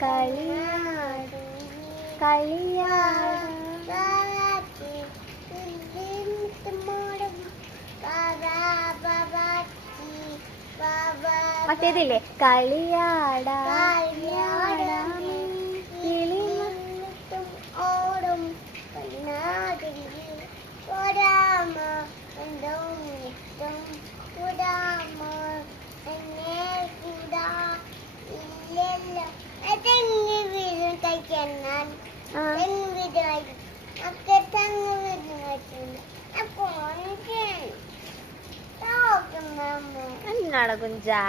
കളിയാട് കളിയാട് മറ്റേതില്ലേ കളിയാടാ ഓടും ഒരാമ എന്തോ കൂടാമ എന്നെ കൂടാ ഇല്ലല്ലോ തെങ്ങ് വീടും കഴിക്കാൻ ഞാൻ തെങ്ങ് വീട് കഴിക്കും ഒക്കെ തെങ്ങ് വീട് കഴിക്കുന്നു അപ്പൊ എന്നാടാ കുഞ്ചാ